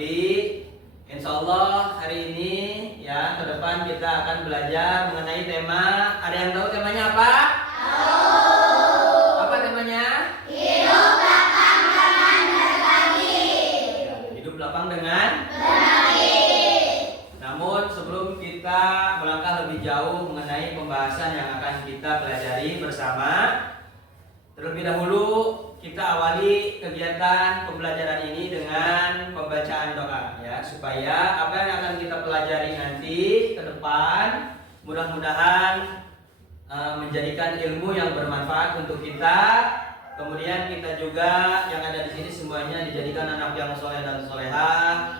mengerti. Insya Allah hari ini ya ke depan kita akan belajar mengenai tema. Ada yang tahu temanya apa? Apa temanya? Hidup lapang dengan berbagi. Ya, hidup lapang dengan Berbagi. Namun sebelum kita melangkah lebih jauh mengenai pembahasan yang akan kita pelajari bersama, terlebih dahulu kita awali kegiatan pembelajaran ini dengan pembacaan doa ya, supaya apa yang akan kita pelajari nanti ke depan mudah-mudahan menjadikan ilmu yang bermanfaat untuk kita. Kemudian kita juga yang ada di sini semuanya dijadikan anak yang soleh dan solehah,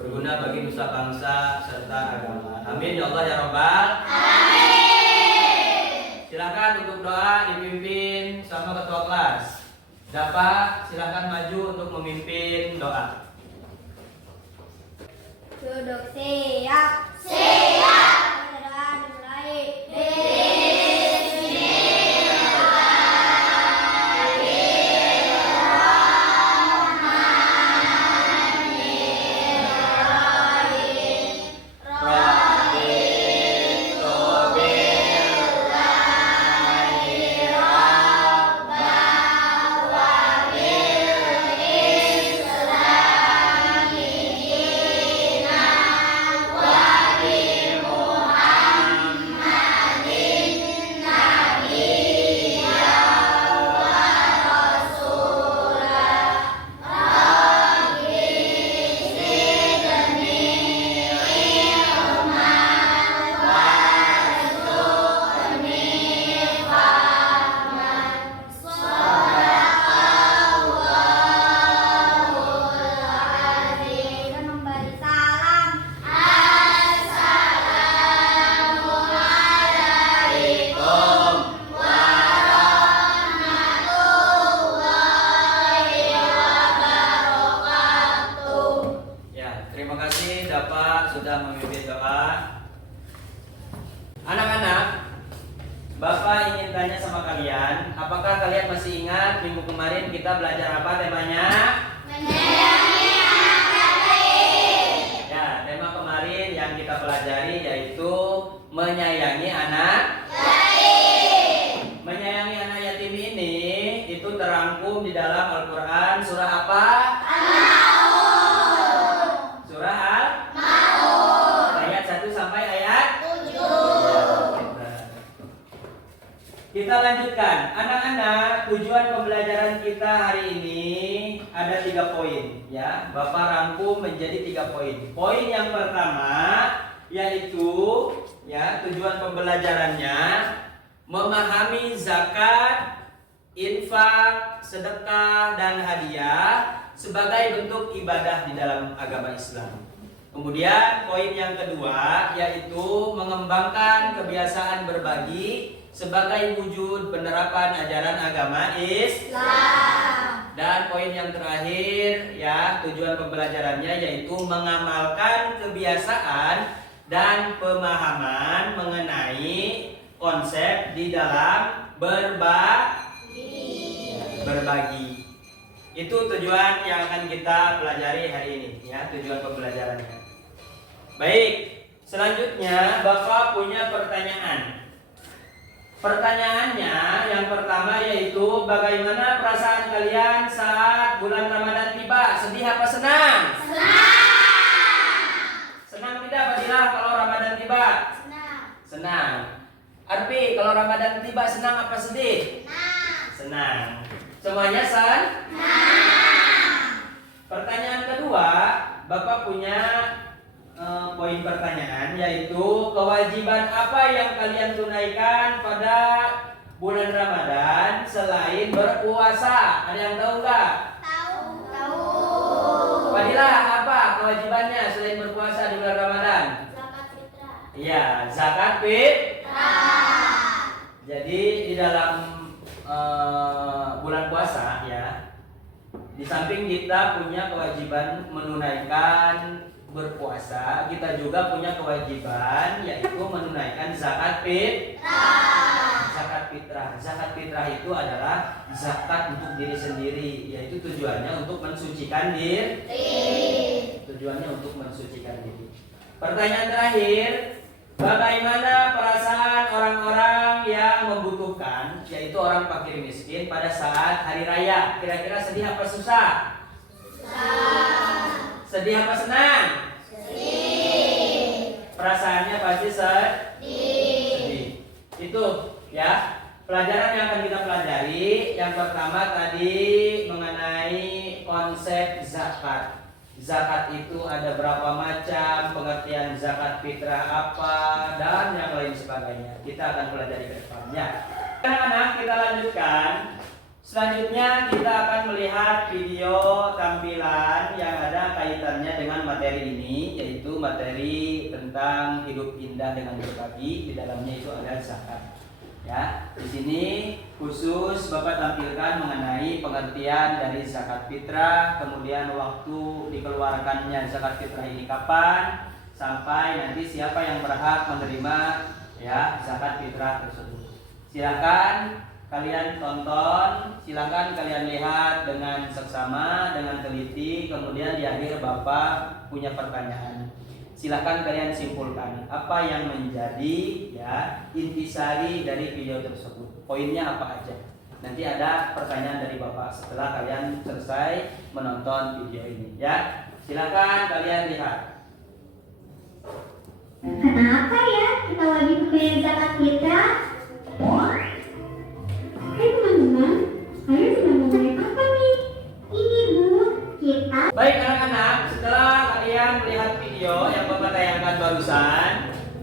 berguna bagi nusa bangsa serta agama. Amin ya Allah ya Rabbal. Silakan untuk doa dipimpin sama ketua kelas. Dapat silakan maju untuk memimpin doa. Duduk siap. Siap. Doa dimulai. Sudah memimpin doa. Anak-anak, Bapak ingin tanya sama kalian, apakah kalian masih ingat minggu kemarin kita belajar apa temanya? Menyayangi anak yatim. Ya, tema kemarin yang kita pelajari yaitu menyayangi anak yatim. Menyayangi anak yatim ini itu terangkum di dalam Al-Quran surah apa? Kita lanjutkan, anak-anak. Tujuan pembelajaran kita hari ini ada 3 poin, ya. Bapak rangkum menjadi 3 poin. Poin yang pertama yaitu, ya, tujuan pembelajarannya memahami zakat, infak, sedekah dan hadiah sebagai bentuk ibadah di dalam agama Islam. Kemudian poin yang kedua yaitu mengembangkan kebiasaan berbagi sebagai wujud penerapan ajaran agama Islam. Dan poin yang terakhir ya, tujuan pembelajarannya yaitu mengamalkan kebiasaan dan pemahaman mengenai konsep di dalam berbagi. Itu tujuan yang akan kita pelajari hari ini ya, tujuan pembelajarannya. Baik, selanjutnya Bapak punya pertanyaan. Pertanyaannya yang pertama yaitu bagaimana perasaan kalian saat bulan Ramadan tiba? Sedih apa senang? Senang. Senang tidak Fadilah kalau Ramadan tiba? Senang. Senang. Arfi, kalau Ramadan tiba senang apa sedih? Senang. Senang. Semuanya senang? Pertanyaan kedua, Bapak punya poin pertanyaan yaitu kewajiban apa yang kalian tunaikan pada bulan Ramadan selain berpuasa? Ada yang tahu nggak? Tahu. Fadilah, apa kewajibannya selain berpuasa di bulan Ramadan? Zakat fitrah. Iya, zakat fitrah. Jadi di dalam bulan puasa ya, di samping kita punya kewajiban menunaikan berpuasa, kita juga punya kewajiban yaitu menunaikan zakat fitrah. zakat fitrah. Zakat fitrah itu adalah zakat untuk diri sendiri, yaitu tujuannya untuk mensucikan diri. Tujuannya untuk mensucikan diri. Pertanyaan terakhir, bagaimana perasaan orang-orang yang membutuhkan, yaitu orang fakir miskin pada saat hari raya? Kira-kira sedih apa susah? Sedih apa senang? Perasaannya pasti sedih. Itu ya pelajaran yang akan kita pelajari. Yang pertama tadi mengenai konsep zakat. Zakat itu ada berapa macam, pengertian zakat fitrah apa, dan yang lain sebagainya. Kita akan pelajari ke depannya. Anak-anak, kita lanjutkan. Selanjutnya kita akan melihat video tampilan yang ada kaitannya dengan materi ini, yaitu materi tentang hidup indah dengan berbagi. Di dalamnya itu ada zakat. Ya, di sini khusus Bapak tampilkan mengenai pengertian dari zakat fitrah, kemudian waktu dikeluarkannya zakat fitrah ini kapan, sampai nanti siapa yang berhak menerima ya zakat fitrah tersebut. Silakan kalian tonton, silakan kalian lihat dengan seksama, dengan teliti, kemudian di akhir Bapak punya pertanyaan. Silakan kalian simpulkan apa yang menjadi ya intisari dari video tersebut. Poinnya apa aja? Nanti ada pertanyaan dari Bapak setelah kalian selesai menonton video ini ya. Silakan kalian lihat. Kenapa ya kita wajib membayar zakat fitrah? Hai teman-teman, saya sedang memulai apa nih? Ini Bu, kita. Baik anak-anak, setelah kalian melihat video yang Bapak tayangkan barusan,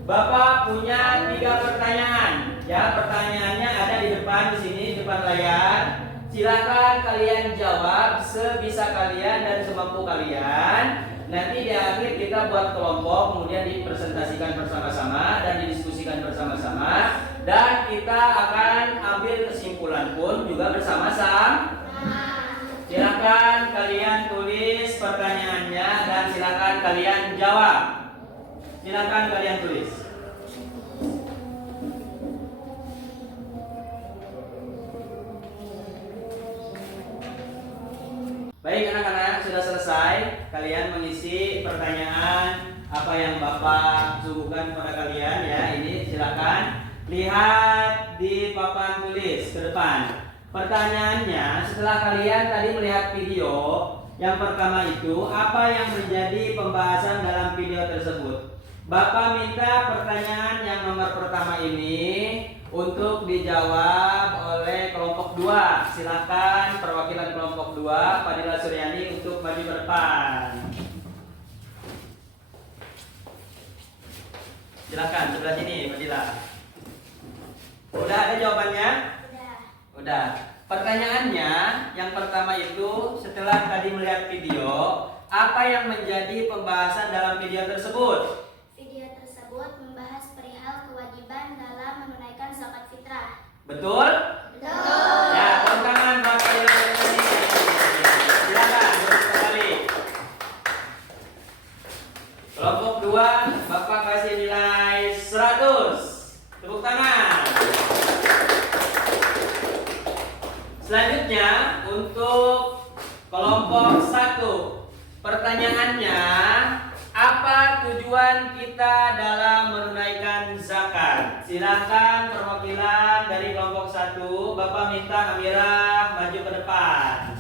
Bapak punya 3 pertanyaan. Ya, pertanyaannya ada di depan di sini, di depan layar. Silakan kalian jawab sebisa kalian dan semampu kalian. Nanti di akhir kita buat kelompok, kemudian dipresentasikan bersama-sama dan didiskusikan bersama-sama, dan kita akan ambil kesimpulan pun juga bersama-sama. Silakan kalian tulis pertanyaannya dan silakan kalian jawab. Silakan kalian tulis. Baik anak-anak, sudah selesai. Kalian mengisi pertanyaan apa yang Bapak suguhkan kepada kalian ya. Ini silakan lihat di papan tulis ke depan. Pertanyaannya, setelah kalian tadi melihat video yang pertama itu, apa yang menjadi pembahasan dalam video tersebut? Bapak minta pertanyaan yang nomor pertama ini untuk dijawab oleh kelompok 2. Silakan perwakilan kelompok 2, Fadila Suryani untuk maju ke depan. Silakan sebelah sini, Fadila. Udah ada jawabannya? Udah. Pertanyaannya yang pertama itu, setelah tadi melihat video, apa yang menjadi pembahasan dalam video tersebut? Video tersebut membahas perihal kewajiban dalam menunaikan zakat fitrah. Betul? Betul. Ya, tepuk tangan buat Fadila ini. Silakan terus kembali. Kelompok 2, Bapak kasih nilai 100. Tepuk tangan. Selanjutnya untuk kelompok 1, pertanyaannya, apa tujuan kita dalam menunaikan zakat? Silahkan perwakilan dari kelompok 1, Bapak minta Amirah maju ke depan.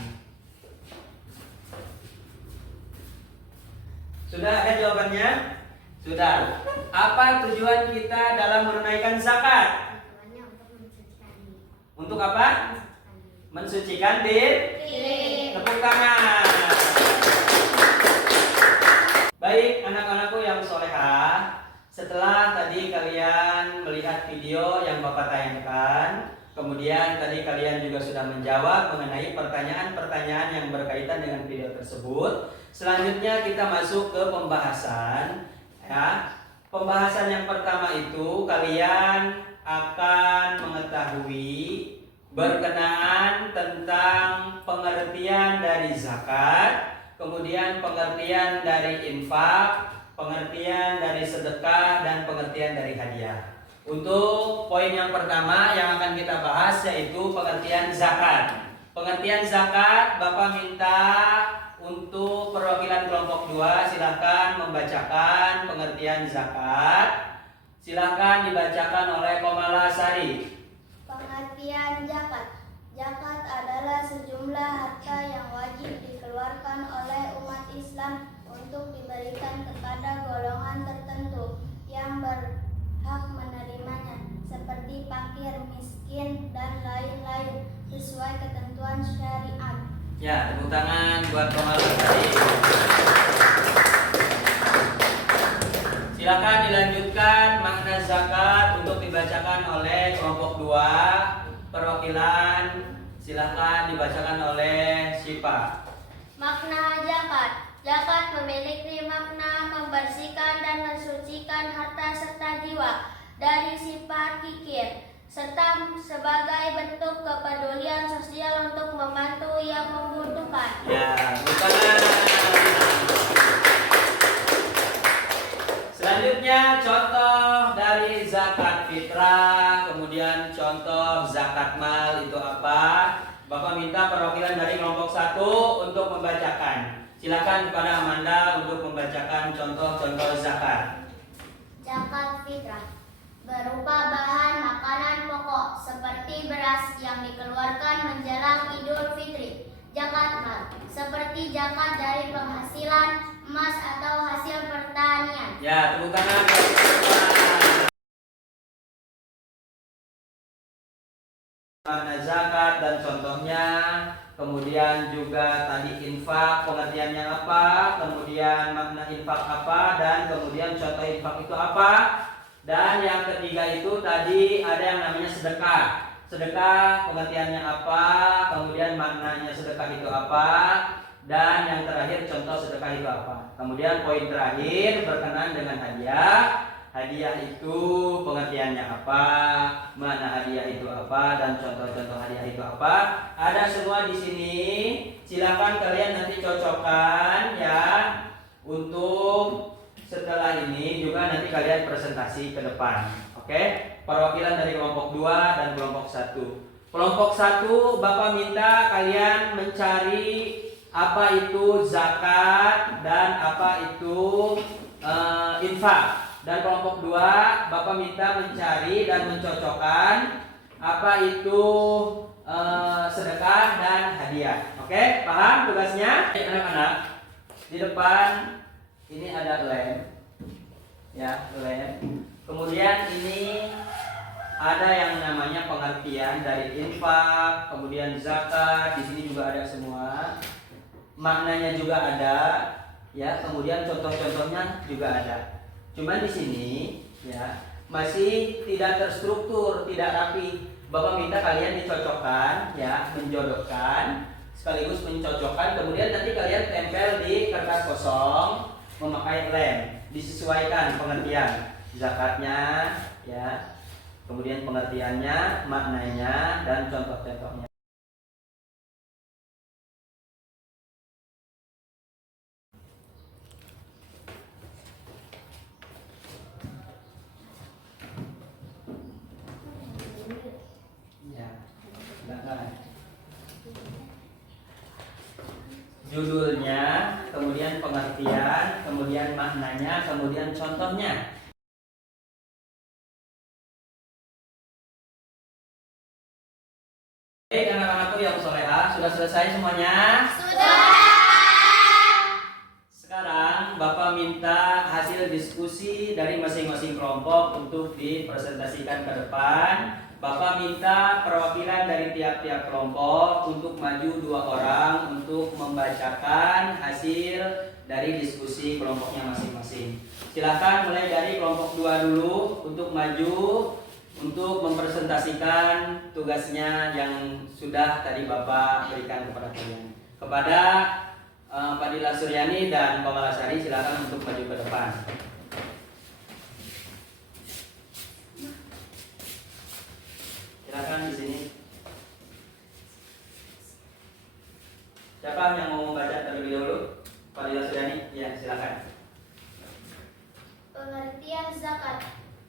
Sudah ada jawabannya? Sudah. Apa tujuan kita dalam menunaikan zakat? Tujuannya untuk mensucikan diri. Untuk apa? Mensucikan diri. Tepuk tangan. Baik anak-anakku yang solehah, setelah tadi kalian melihat video yang Bapak tayangkan, kemudian tadi kalian juga sudah menjawab mengenai pertanyaan-pertanyaan yang berkaitan dengan video tersebut. Selanjutnya kita masuk ke pembahasan ya. Pembahasan yang pertama itu kalian akan mengetahui berkenaan tentang pengertian dari zakat, kemudian pengertian dari infak, pengertian dari sedekah, dan pengertian dari hadiah. Untuk poin yang pertama yang akan kita bahas yaitu pengertian zakat. Pengertian zakat, Bapak minta untuk perwakilan kelompok 2 silahkan membacakan pengertian zakat. Silahkan dibacakan oleh Komala Sari. Pengertian zakat. Zakat adalah sejumlah harta yang wajib dikeluarkan oleh umat Islam untuk diberikan kepada golongan tertentu yang berhak menerimanya, seperti fakir, miskin, dan lain-lain, sesuai ketentuan syariat. Ya, tepuk tangan buat Komala Sari. Silakan dilanjutkan makna zakat untuk dibacakan oleh kelompok 2. Perwakilan silakan dibacakan oleh Syifa. Makna zakat. Zakat memiliki makna membersihkan dan mensucikan harta serta jiwa dari sifat kikir, serta sebagai bentuk kepedulian sosial untuk membantu yang membutuhkan. Ya, bukan. Selanjutnya contoh dari zakat fitrah, kemudian contoh zakat mal itu apa? Bapak minta perwakilan dari kelompok 1 untuk membacakan. Silakan kepada Amanda untuk membacakan contoh-contoh zakat. Zakat fitrah berupa bahan makanan pokok seperti beras yang dikeluarkan menjelang Idul Fitri. Zakat mal seperti zakat dari penghasilan emas atau hasil pertanian. Ya, tepuk tangan buat Syifa. Makna zakat dan contohnya, kemudian juga tadi infak pengertiannya apa, kemudian makna infak apa, dan kemudian contoh infak itu apa. Dan yang ketiga itu tadi ada yang namanya sedekah. Sedekah pengertiannya apa, kemudian maknanya sedekah itu apa, dan yang terakhir contoh sedekah itu apa. Kemudian poin terakhir berkenaan dengan hadiah. Hadiah itu pengertiannya apa, mana hadiah itu apa, dan contoh-contoh hadiah itu apa. Ada semua di sini. Silakan kalian nanti cocokkan ya. Untuk setelah ini juga nanti kalian presentasi ke depan. Oke? Perwakilan dari kelompok 2 dan kelompok 1. Kelompok 1 Bapak minta kalian mencari apa itu zakat dan apa itu infak. Dan kelompok 2 Bapak minta mencari dan mencocokkan apa itu sedekah dan hadiah. Oke, paham tugasnya? Anak-anak, di depan ini ada lem. Ya, lem. Kemudian ini ada yang namanya pengertian dari infak, kemudian zakat, di sini juga ada semua. Maknanya juga ada, ya, kemudian contoh-contohnya juga ada. Cuman di sini ya masih tidak terstruktur, tidak rapi. Bapak minta kalian dicocokkan, ya, menjodohkan, sekaligus mencocokkan. Kemudian nanti kalian tempel di kertas kosong memakai lem, disesuaikan pengertian zakatnya, ya, kemudian pengertiannya, maknanya, dan contoh-contohnya. Judulnya, kemudian pengertian, kemudian maknanya, kemudian contohnya. Oke, anak-anakku yang solehah, sudah selesai semuanya? Sudah. Sekarang Bapak minta hasil diskusi dari masing-masing kelompok untuk dipresentasikan ke depan. Bapak minta perwakilan dari tiap-tiap kelompok untuk maju 2 orang untuk membacakan hasil dari diskusi kelompoknya masing-masing. Silahkan mulai dari kelompok 2 dulu untuk maju untuk mempresentasikan tugasnya yang sudah tadi Bapak berikan kepada kalian. Kepada Fadila Suryani dan Komala Sari, silakan untuk maju ke depan. Silakan di sini. Siapa yang mau membaca terlebih dahulu? Fadila Suryani, ya, silakan. Pengertian zakat.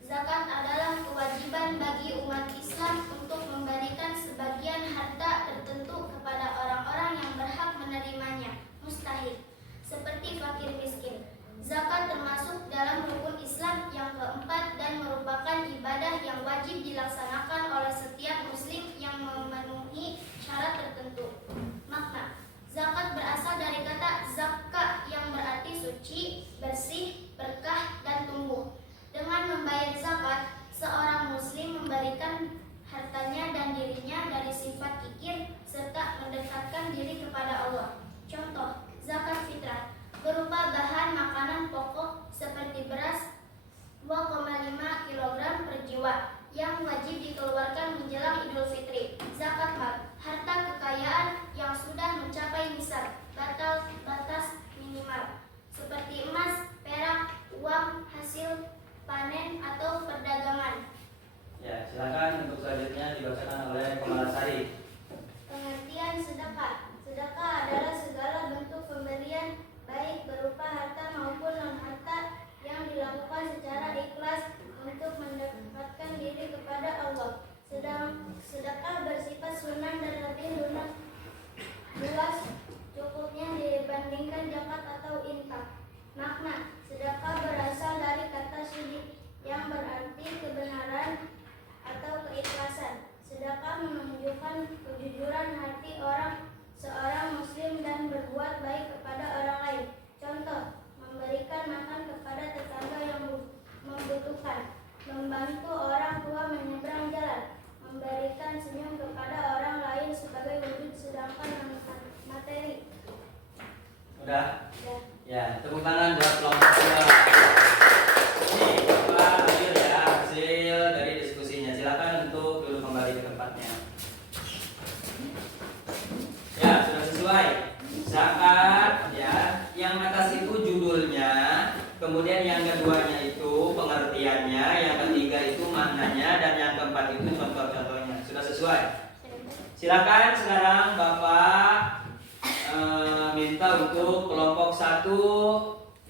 Zakat adalah kewajiban diwajibkan bagi umat Islam untuk memberikan sebagian harta tertentu kepada orang-orang yang berhak menerimanya, mustahil, seperti fakir miskin. Zakat termasuk dalam rukun Islam yang keempat dan merupakan ibadah yang wajib dilaksanakan oleh setiap muslim yang memenuhi syarat tertentu. Makna zakat berasal dari kata zakka yang berarti suci, bersih, berkah, dan tumbuh. Dengan membayar zakat, seorang muslim memberikan hartanya dan dirinya dari sifat kikir serta mendekatkan diri kepada Allah. Contoh, zakat fitrah berupa bahan makanan pokok seperti beras 2,5 kg per jiwa yang wajib dikeluarkan menjelang Idul Fitri. Zakat mal, harta kekayaan yang sudah mencapai nisab, batas minimal, seperti emas, perak, uang hasil panen atau perdagangan. Ya, silakan untuk selanjutnya dibacakan oleh Komalasari. Pengertian sedekah. Sedekah adalah segala bentuk pemberian baik berupa harta maupun non-harta yang dilakukan secara ikhlas untuk mendekatkan diri kepada Allah. Sedekah bersifat sunnah dan lebih luas cukupnya dibandingkan zakat atau infak. Makna sedekah berasal dari kata syidq yang berarti kebenaran atau keikhlasan. Sedekah menunjukkan kejujuran hati seorang muslim dan berbuat baik kepada orang lain. Contoh, memberikan makan kepada tetangga yang membutuhkan, membantu orang tua menyeberang jalan, memberikan senyum kepada orang lain sebagai wujud sedekah materi. Udah? Ya. Ya, tepuk tangan buat kelompok 2. Ini Bapak hadir ya hasil dari diskusinya. Silakan untuk duduk kembali ke tempatnya. Ya, sudah sesuai. Zakat ya, yang atas itu judulnya, kemudian yang keduanya itu pengertiannya, yang ketiga itu maknanya, dan yang keempat itu contoh-contohnya. Sudah sesuai? Silakan sekarang Bapak minta untuk kelompok 1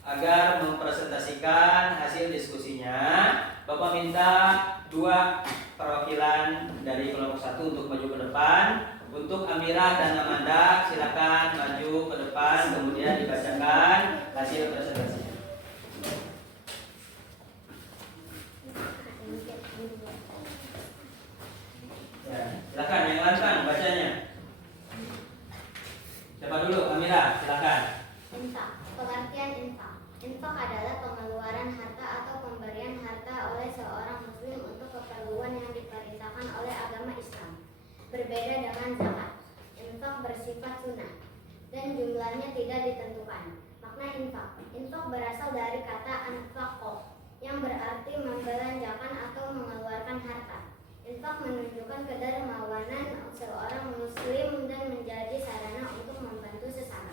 agar mempresentasikan hasil diskusinya. Bapak minta 2 perwakilan dari kelompok 1 untuk maju ke depan. Untuk Amira dan Amanda silakan maju ke depan, kemudian dibacakan hasil presentasinya. Ya, silakan yang lantang bacanya. Siapa dulu? Amira, silakan. Infak. Pengertian infak. Infak adalah pengeluaran harta atau pemberian harta oleh seorang muslim untuk keperluan yang diperintahkan oleh agama Islam. Berbeda dengan zakat. Infak bersifat sunnah dan jumlahnya tidak ditentukan. Makna infak. Infak berasal dari kata anfaqo yang berarti membelanjakan atau mengeluarkan harta. Infak menunjukkan kedermawanan seorang muslim dan menjadi sarana untuk membantu sesama.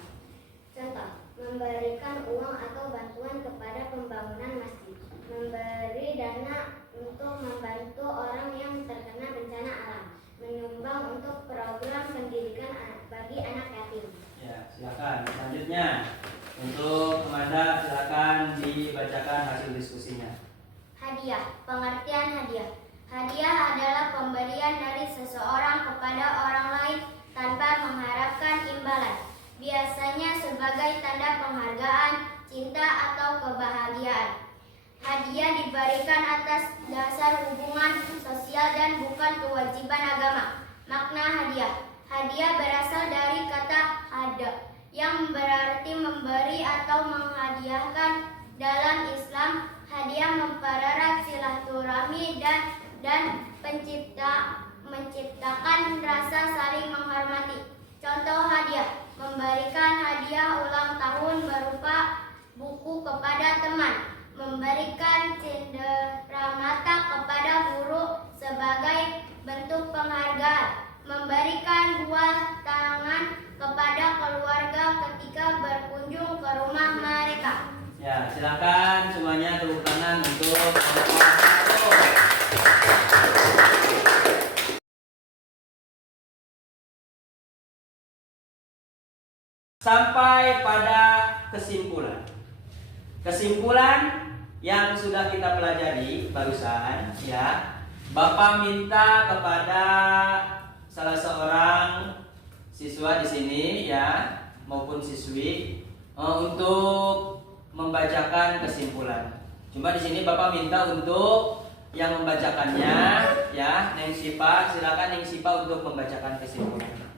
Contoh, memberikan uang atau bantuan kepada pembangunan masjid, memberi dana untuk membantu orang yang terkena bencana alam, menyumbang untuk program pendidikan bagi anak yatim. Ya, silakan. Selanjutnya untuk Amanda silakan dibacakan hasil diskusinya. Hadiah. Pengertian hadiah. Hadiah adalah pemberian dari seseorang kepada orang lain tanpa mengharapkan imbalan. Biasanya sebagai tanda penghargaan, cinta atau kebahagiaan. Hadiah diberikan atas dasar hubungan sosial dan bukan kewajiban agama. Makna hadiah. Hadiah berasal dari kata hada yang berarti memberi atau menghadiahkan. Dalam Islam, hadiah mempererat silaturahmi dan menciptakan rasa saling menghormati. Contoh hadiah, memberikan hadiah ulang tahun berupa buku kepada teman, memberikan cenderamata kepada guru sebagai bentuk penghargaan, memberikan buah tangan kepada keluarga ketika berkunjung ke rumah mereka. Ya, silakan semuanya tepuk tangan untuk kelompok 1. Sampai pada kesimpulan. Kesimpulan yang sudah kita pelajari barusan ya, Bapak minta kepada salah seorang siswa di sini ya maupun siswi untuk membacakan kesimpulan. Cuma di sini Bapak minta untuk yang membacakannya ya, Neng Sipa, silakan Neng Sipa untuk membacakan kesimpulan.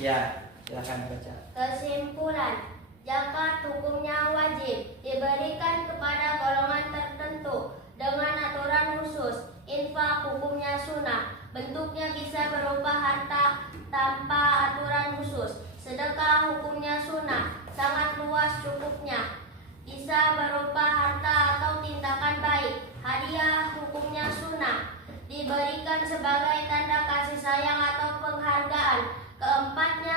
Ya, silakan baca. Kesimpulan, zakat hukumnya wajib diberikan kepada golongan tertentu dengan aturan khusus. Infak hukumnya sunnah, bentuknya bisa berupa harta tanpa aturan khusus. Sedekah hukumnya sunnah, sangat luas cukupnya, bisa berupa harta atau tindakan baik. Hadiah hukumnya sunnah, diberikan sebagai tanda kasih sayang atau penghargaan. Keempatnya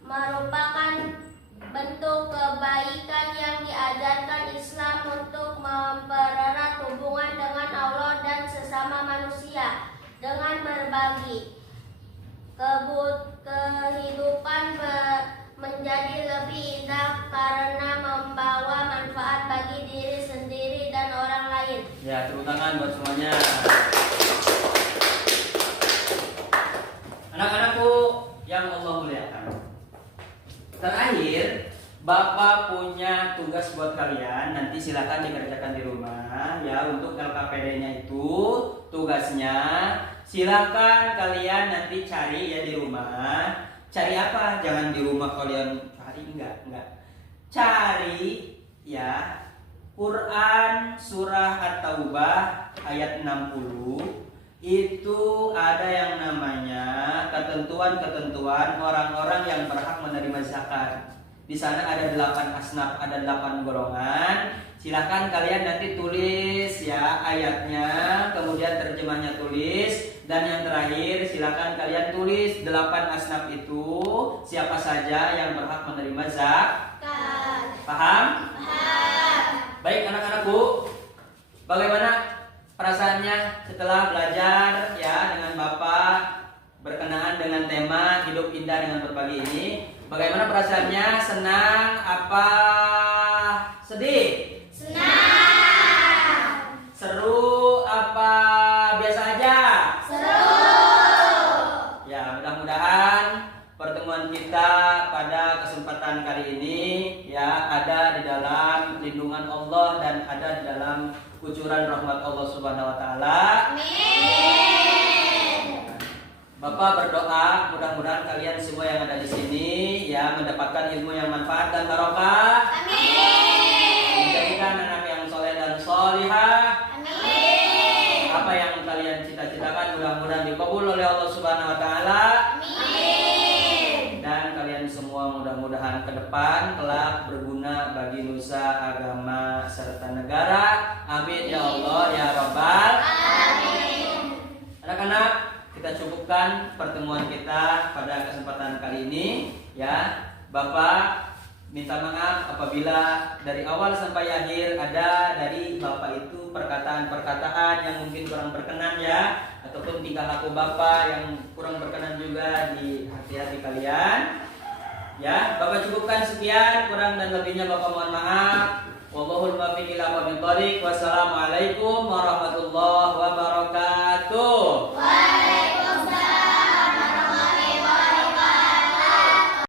merupakan bentuk kebaikan yang diajarkan Islam untuk mempererat hubungan dengan Allah dan sesama manusia dengan berbagi. Kehidupan menjadi lebih indah karena membawa manfaat bagi diri sendiri dan orang lain. Ya, tepuk tangan buat semuanya. Anak-anakku yang Allah muliakan. Terakhir, Bapak punya tugas buat kalian. Nanti silakan dikerjakan di rumah ya. Untuk LKPD-nya itu tugasnya silakan kalian nanti cari ya di rumah. Cari apa? Jangan di rumah kalian cari, enggak. Cari ya Quran surah At-Taubah ayat 60. Itu ada yang namanya ketentuan-ketentuan orang-orang yang berhak menerima zakat. Di sana ada 8 asnaf, ada 8 golongan. Silahkan kalian nanti tulis ya ayatnya, kemudian terjemahnya tulis, dan yang terakhir silahkan kalian tulis 8 asnaf itu siapa saja yang berhak menerima zakat. Paham? Paham. Baik anak-anakku, bagaimana perasaannya setelah belajar ya dengan Bapak berkenaan dengan tema hidup indah dengan berbagi ini? Bagaimana perasaannya? Senang apa sedih? Senang. Seru apa biasa aja? Seru. Ya, mudah-mudahan pertemuan kita pada kesempatan kali ini ya ada di dalam lindungan Allah dan ada di dalam kucuran rahmat Allah Subhanahu wa taala. Amin. Bapak berdoa mudah-mudahan kalian semua yang ada di sini ya mendapatkan ilmu yang manfaat dan barokah. Amin. Menjadikan anak yang soleh dan solihah. Amin. Apa yang kalian cita-citakan mudah-mudahan dikabul oleh Allah Subhanahu wa taala. Amin. Dan kalian semua mudah-mudahan ke depan kelak berguna bagi nusa, agama serta negara. Amin ya Allah ya Rabbal. Amin. Anak-anak, kita cukupkan pertemuan kita pada kesempatan kali ini ya. Bapak minta maaf apabila dari awal sampai akhir ada dari Bapak itu perkataan-perkataan yang mungkin kurang berkenan ya, ataupun tingkah laku Bapak yang kurang berkenan juga di hati-hati kalian. Ya, Bapak cukupkan sekian, kurang dan lebihnya Bapak mohon maaf. Wallahul muwaffiq ila aqwamit thoriq. Wassalamualaikum warahmatullahi